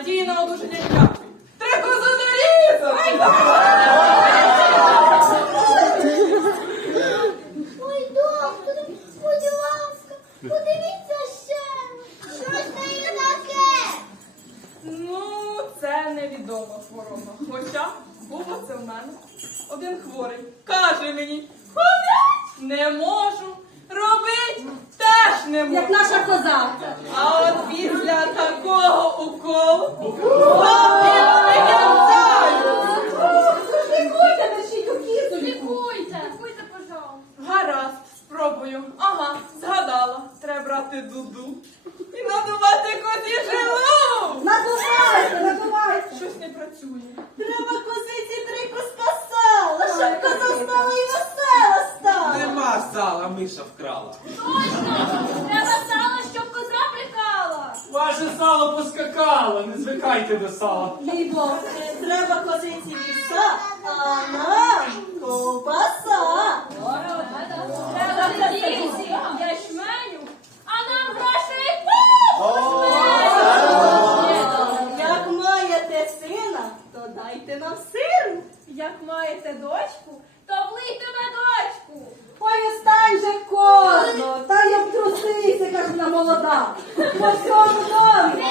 надійне одужання дякую. Треба задорізати. Ой, докторе, будь ласка, подивіться ще. Що ж є таке? Ну, це невідома хвороба. Хоча було це в мене. Один хворий каже мені, ходить не можу, робить теж не можу. Як наша коза. А після такого уколу хлопці не кінцають. Лікуйте, мерщій у лікуйте. Лікуйте, пожалуйста. Гаразд, спробую. Ага, згадала. Треба брати дуду і надувати коті жилу. Надувайте, надувайте. Щось не працює. Треба козиці три куска сала, щоб коза стала і весела стала. Нема сала, миша вкрала. Треба сало, щоб коза прикала. Ваше сало поскакало, не звикайте до сала. Мій Бог, треба козиці віса, а нам ковбаса. Треба дівці, ячменю, а нам грошей Як маєте сина, то дайте нам сиру. Як маєте дочку, молода. По всьому домі,